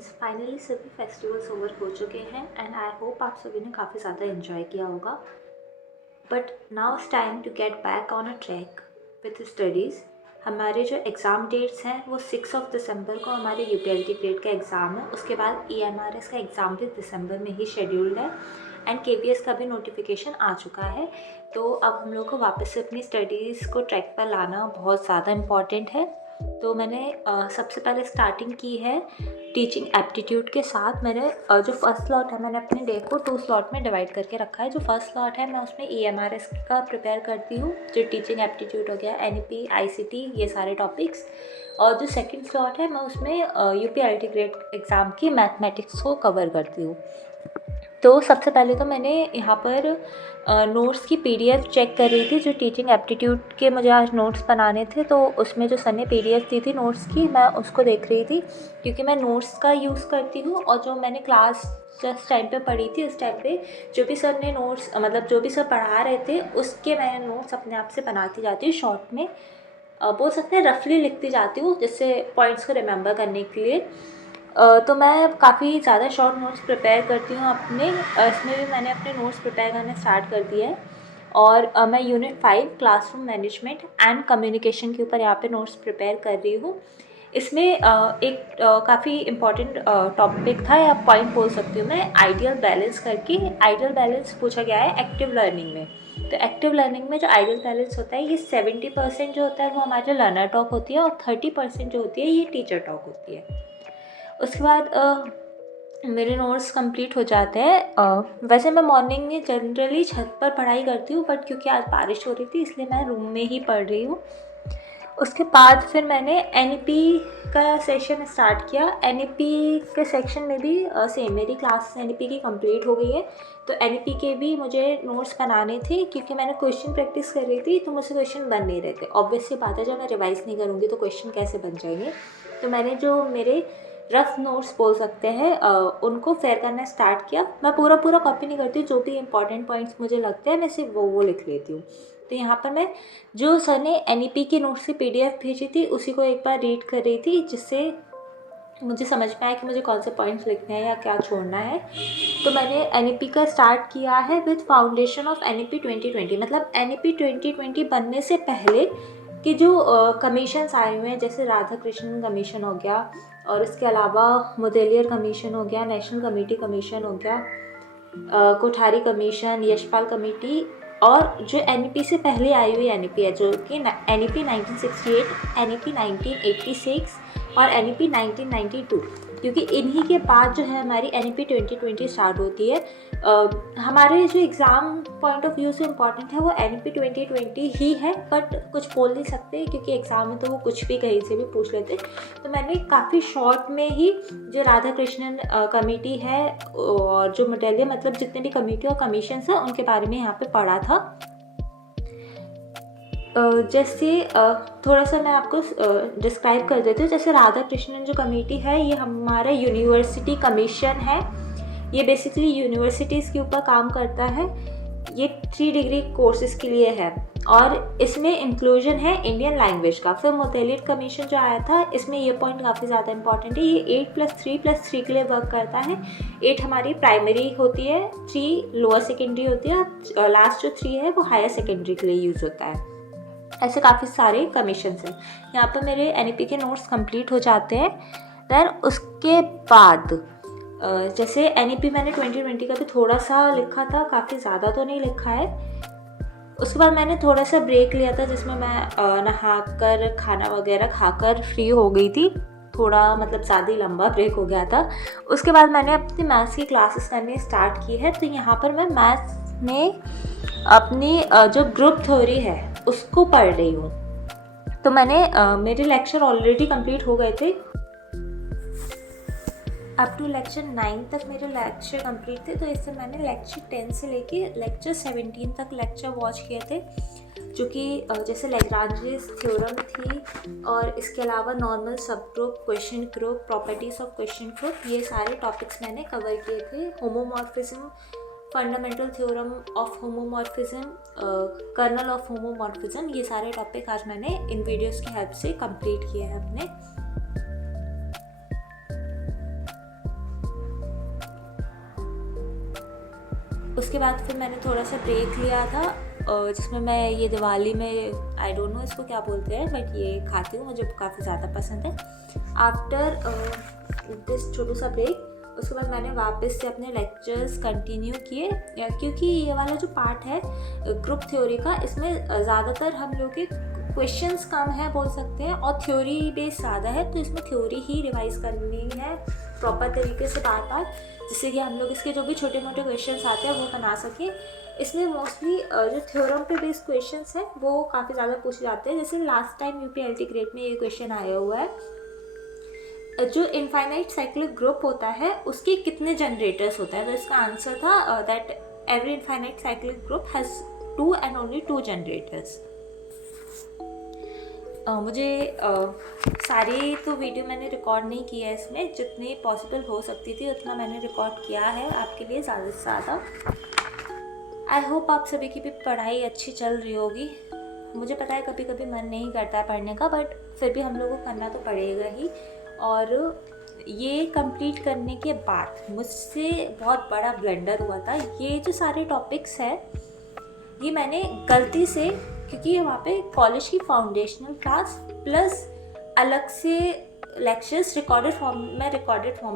Friends, finally सभी festivals over हो चुके हैं एंड आई होप आप सभी ने काफ़ी ज़्यादा इन्जॉय किया होगा. But now it's time to get back on a track with studies. हमारे जो एग्ज़ाम डेट्स हैं वो 6 दिसंबर को हमारे UPLT ग्रेड का एग्ज़ाम है. उसके बाद EMRS का एग्ज़ाम भी दिसंबर में ही शेड्यूल्ड है एंड KPS का भी नोटिफिकेशन आ चुका है. तो अब हम लोग को वापस से अपनी स्टडीज़ को ट्रैक पर लाना बहुत ज़्यादा इम्पॉर्टेंट है. तो मैंने सबसे पहले स्टार्टिंग की है टीचिंग एप्टीट्यूड के साथ. मैंने जो फर्स्ट स्लॉट है मैंने अपने डे को 2 स्लॉट में डिवाइड करके रखा है. जो फर्स्ट स्लॉट है मैं उसमें EMRS का प्रिपेयर करती हूँ, जो टीचिंग एप्टीट्यूड हो गया, NEP, ICT, ये सारे टॉपिक्स. और जो सेकंड स्लॉट है मैं उसमें UPLT ग्रेड एग्ज़ाम की मैथमेटिक्स को कवर करती हूँ. तो सबसे पहले तो मैंने यहाँ पर नोट्स की PDF चेक कर रही थी. जो टीचिंग एप्टीट्यूड के मुझे आज नोट्स बनाने थे, तो उसमें जो सर ने PDF दी थी नोट्स की, मैं उसको देख रही थी क्योंकि मैं नोट्स का यूज़ करती हूँ. और जो मैंने क्लास जिस टाइम पे पढ़ी थी उस टाइम पे जो भी सर ने नोट्स मतलब जो भी सर पढ़ा रहे थे उसके मैंने नोट्स अपने आप से बनाती जाती हूँ. शॉर्ट में बोल सकते हैं रफली लिखती जाती हूँ, जिससे पॉइंट्स को रिमेंबर करने के लिए. तो मैं काफ़ी ज़्यादा शॉर्ट नोट्स प्रिपेयर करती हूँ अपने. इसमें भी मैंने अपने नोट्स प्रिपेयर करना स्टार्ट कर दिया है. और मैं unit 5 classroom management and communication के ऊपर यहाँ पे नोट्स प्रिपेयर कर रही हूँ. इसमें एक काफ़ी इम्पॉर्टेंट टॉपिक था या पॉइंट बोल सकती हूँ मैं, आइडियल बैलेंस करके. आइडियल बैलेंस पूछा गया है एक्टिव लर्निंग में. तो एक्टिव लर्निंग में जो आइडियल बैलेंस होता है, ये 70% जो होता है वो हमारे लर्नर टॉक होती है और 30% जो होती है ये टीचर टॉक होती है. उसके बाद मेरे नोट्स कंप्लीट हो जाते हैं. वैसे मैं मॉर्निंग में जनरली छत पर पढ़ाई करती हूँ, बट क्योंकि आज बारिश हो रही थी इसलिए मैं रूम में ही पढ़ रही हूँ. उसके बाद फिर मैंने NEP का सेशन स्टार्ट किया. NEP के सेक्शन में भी सेम मेरी क्लास NEP की कंप्लीट हो गई है. तो NEP के भी मुझे नोट्स बनाने थे क्योंकि मैंने क्वेश्चन प्रैक्टिस कर रही थी, तो मुझसे क्वेश्चन बन नहीं रहे थे. ऑब्वियस सी बात है, जब मैं रिवाइज़ नहीं करूँगी तो क्वेश्चन कैसे बन जाएंगे. तो मैंने जो मेरे रफ नोट्स बोल सकते हैं उनको फेयर करना स्टार्ट किया. मैं पूरा कॉपी नहीं करती, जो भी इंपॉर्टेंट पॉइंट्स मुझे लगते हैं मैं सिर्फ वो लिख लेती हूँ. तो यहाँ पर मैं जो सर ने NEP के नोट्स की PDF भेजी थी उसी को एक बार रीड कर रही थी, जिससे मुझे समझ में आया कि मुझे कौन से पॉइंट्स लिखने हैं या क्या छोड़ना है. तो मैंने NEP का स्टार्ट किया है विथ फाउंडेशन ऑफ NEP 2020. मतलब NEP 2020 बनने से पहले कि जो कमीशंस आए हुए हैं, जैसे राधा कृष्णन कमीशन हो गया और इसके अलावा मुदेलियर कमीशन हो गया, नेशनल कमेटी कमीशन हो गया, कोठारी कमीशन, यशपाल कमेटी, और जो NEP से पहले आई हुई NEP है जो कि NEP 1968, NEP 1986 और NEP 1992, क्योंकि इन्हीं के बाद जो है हमारी NEP 2020 स्टार्ट होती है. हमारे जो एग्ज़ाम पॉइंट ऑफ व्यू से इम्पॉर्टेंट है वो NEP 2020 ही है, बट कुछ बोल नहीं सकते क्योंकि एग्ज़ाम में तो वो कुछ भी कहीं से भी पूछ लेते. तो मैंने काफ़ी शॉर्ट में ही जो राधा कृष्णन कमेटी है और जो मुदेलियर, मतलब जितने भी कमेटी और कमीशंस हैं उनके बारे में यहाँ पे पढ़ा था. जैसे थोड़ा सा मैं आपको डिस्क्राइब कर देती हूँ. जैसे राधा कृष्णन जो कमेटी है ये हमारा यूनिवर्सिटी कमीशन है. ये बेसिकली यूनिवर्सिटीज़ के ऊपर काम करता है. ये 3 डिग्री कोर्सेज़ के लिए है और इसमें इंक्लूजन है इंडियन लैंग्वेज का. फिर मुदेलियर कमीशन जो आया था इसमें ये पॉइंट काफ़ी ज़्यादा इंपॉर्टेंट है. ये 8+3+3 के लिए वर्क करता है. 8 हमारी प्राइमरी होती है, 3 लोअर सेकेंडरी होती है और लास्ट जो 3 है वो हायर सेकेंडरी के लिए यूज़ होता है. ऐसे काफ़ी सारे कमीशंस हैं. यहाँ पर मेरे NEP के नोट्स कंप्लीट हो जाते हैं. देन उसके बाद जैसे NEP मैंने 2020 का भी थोड़ा सा लिखा था, काफ़ी ज़्यादा तो नहीं लिखा है. उसके बाद मैंने थोड़ा सा ब्रेक लिया था जिसमें मैं नहाकर खाना वगैरह खाकर फ्री हो गई थी. थोड़ा मतलब ज़्यादा ही लंबा ब्रेक हो गया था. उसके बाद मैंने अपनी मैथ्स की क्लासेस करनी स्टार्ट की है. तो यहाँ पर मैं मैथ्स में अपनी जो ग्रुप थ्योरी है उसको पढ़ रही हूँ. तो मैंने मेरे लेक्चर ऑलरेडी कंप्लीट हो गए थे. अप टू लेक्चर 9 तक मेरे लेक्चर कंप्लीट थे. तो इससे मैंने लेक्चर 10 से लेके लेक्चर 17 तक लेक्चर वॉच किए थे, जो कि जैसे लैग्रांजेस थ्योरम थी और इसके अलावा normal subgroup, quotient group, properties of quotient group, ये सारे टॉपिक्स मैंने कवर किए थे. Homomorphism, fundamental theorem of homomorphism, kernel of homomorphism, ये सारे टॉपिक आज मैंने इन वीडियोस की हेल्प से कंप्लीट किए हैं अपने. उसके बाद फिर मैंने थोड़ा सा ब्रेक लिया था, जिसमें मैं ये दिवाली में आई डोंट नो इसको क्या बोलते हैं, बट ये खाती हूँ, मुझे काफ़ी ज़्यादा पसंद है। आफ्टर दिस छोटू सा ब्रेक उसके बाद मैंने वापस से अपने लेक्चर्स कंटिन्यू किए, क्योंकि ये वाला जो पार्ट है ग्रुप थ्योरी का, इसमें ज़्यादातर हम लोग के क्वेश्चंस कम है बोल सकते हैं और थ्योरी बेस ज़्यादा है, तो इसमें थ्योरी ही रिवाइज करनी है प्रॉपर तरीके से बार बार, जिससे कि हम लोग इसके जो भी छोटे मोटे क्वेश्चंस आते हैं वो बना सकें। इसमें मोस्टली जो थ्योरम पे बेस्ड क्वेश्चंस हैं वो काफ़ी ज़्यादा पूछे जाते हैं। जैसे लास्ट टाइम यूपीएलटी ग्रेड में ये क्वेश्चन आया हुआ है, जो इनफाइनाइट साइक्लिक ग्रुप होता है उसके कितने जनरेटर्स होता है, तो इसका आंसर था that every infinite cyclic group has 2 and only 2 generators. मुझे सारी तो वीडियो मैंने रिकॉर्ड नहीं किया है, इसमें जितनी पॉसिबल हो सकती थी उतना मैंने रिकॉर्ड किया है आपके लिए ज़्यादा से ज़्यादा। आई होप आप सभी की भी पढ़ाई अच्छी चल रही होगी। मुझे पता है कभी कभी मन नहीं करता है पढ़ने का, बट फिर भी हम लोगों को करना तो पड़ेगा ही। और ये कंप्लीट करने के बाद मुझसे बहुत बड़ा ब्लंडर हुआ था। ये जो सारे टॉपिक्स हैं ये मैंने गलती से, क्योंकि वहाँ पे कॉलेज की फाउंडेशनल क्लास प्लस अलग से लेक्चर्स रिकॉर्डेड फॉर्म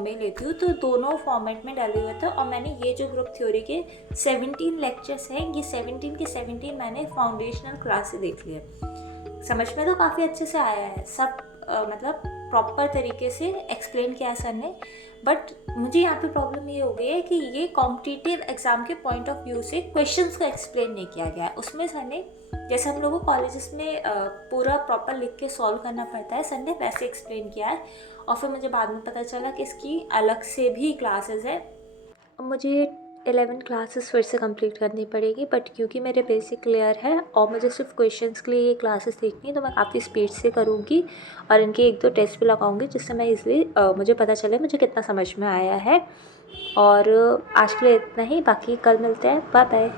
में ही लेती हूँ, तो दोनों फॉर्मेट में डाले हुए थे। और मैंने ये जो ग्रुप थ्योरी के 17 लेक्चर्स हैं, ये 17 के 17 मैंने फाउंडेशनल क्लास से देख लिए। समझ में तो काफ़ी अच्छे से आया है सब, मतलब प्रॉपर तरीके से एक्सप्लेन किया सर ने। बट मुझे यहाँ पे प्रॉब्लम ये हो गई है कि ये कॉम्पिटिटिव एग्ज़ाम के पॉइंट ऑफ व्यू से क्वेश्चंस को एक्सप्लेन नहीं किया गया है। उसमें सर ने, जैसे हम लोगों को कॉलेजेस में पूरा प्रॉपर लिख के सॉल्व करना पड़ता है, सर ने वैसे एक्सप्लेन किया है। और फिर मुझे बाद में पता चला कि इसकी अलग से भी क्लासेस है। मुझे 11 क्लासेस फिर से कंप्लीट करनी पड़ेगी, बट क्योंकि मेरे बेसिक क्लियर है और मुझे सिर्फ क्वेश्चंस के लिए ये क्लासेस देखनी है, तो मैं काफ़ी स्पीड से करूँगी और इनके 1-2 टेस्ट भी लगाऊंगी, जिससे मैं इजली मुझे पता चले मुझे कितना समझ में आया है। और आज के लिए इतना ही, बाकी कल मिलते हैं। Bye bye.